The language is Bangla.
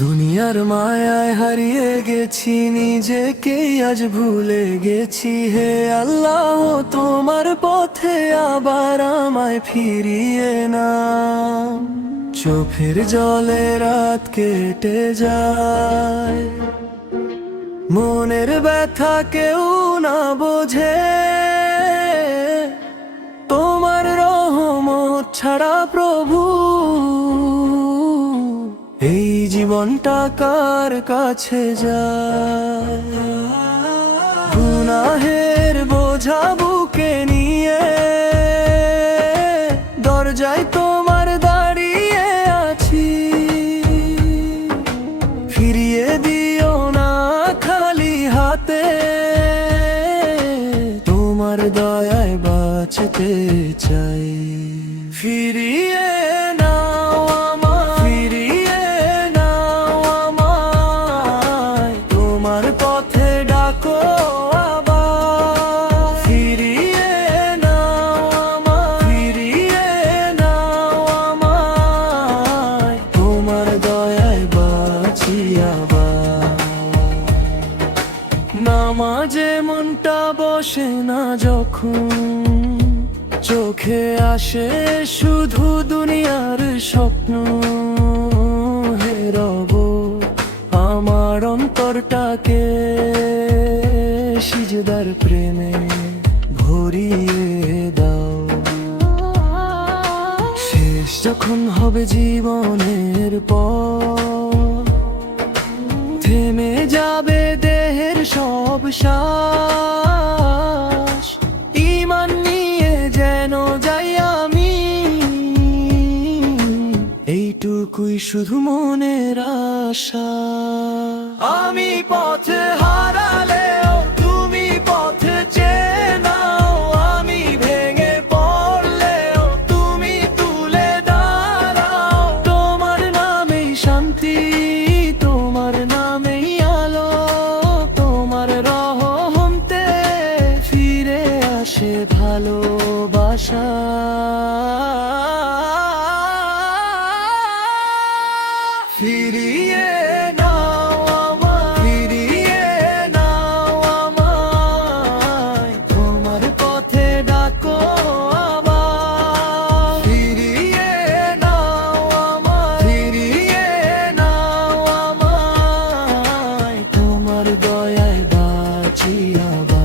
দুনিয়ার মায়ায় হারিয়ে গেছি, নিজেকে আজ ভুলে গেছি। হে আল্লাহ, তোমার পথে আবার আমায় ফিরিয়ে না। চোখের জলে রাত কেটে যায়, মনের ব্যথা কেউ না বোঝে। তোমার রহমত ছাড়া প্রভু এই জীবনটা কার কাছে যায়? গুনাহের বোঝা বুকে নিয়ে দরজায় তোমার দাঁড়িয়ে আছি। ফিরিয়ে দিও না খালি হাতে, তোমার দয়ায় বাঁচতে চাই। ফিরিয়ে নাও আমায়, ফিরিয়ে নাও আমায়, তোমার পথে ডাকো আবার। ফিরিয়ে নাও আমায়, ফিরিয়ে নাও আমায়, তোমার দয়ায় বাঁচি আবার। নামাজে মনটা বসে না যখন, চোখে আসে শুধু দুনিয়ার স্বপ্ন। হে রব, আমার অন্তরটাকে সিজদার প্রেমে ভরিয়ে দাও। শেষ যখন হবে জীবনের পথ, থেমে যাবে দেহের সব শ্বাস, ঈমান নিয়ে যেন যাই আমি। এইটুকুই শুধু মনের আশা। আমি পথে হারালেও তুমি পথে চেনাও, আমি ভেঙে পড়লেও তুমি তুলে দাঁড়াও। তোমার নামেই শান্তি, তোমার নামেই আলো, তোমার রহমতে ফিরে আসে ভালোবাসা। ফিরিয়ে নাও আমায়, ফিরিয়ে নাও আমায়, তোমার পথে ডাকো আবার। ফিরিয়ে নাও আমায়, ফিরিয়ে নাও আমায়, তোমার দয়ায় বাঁচি আবার।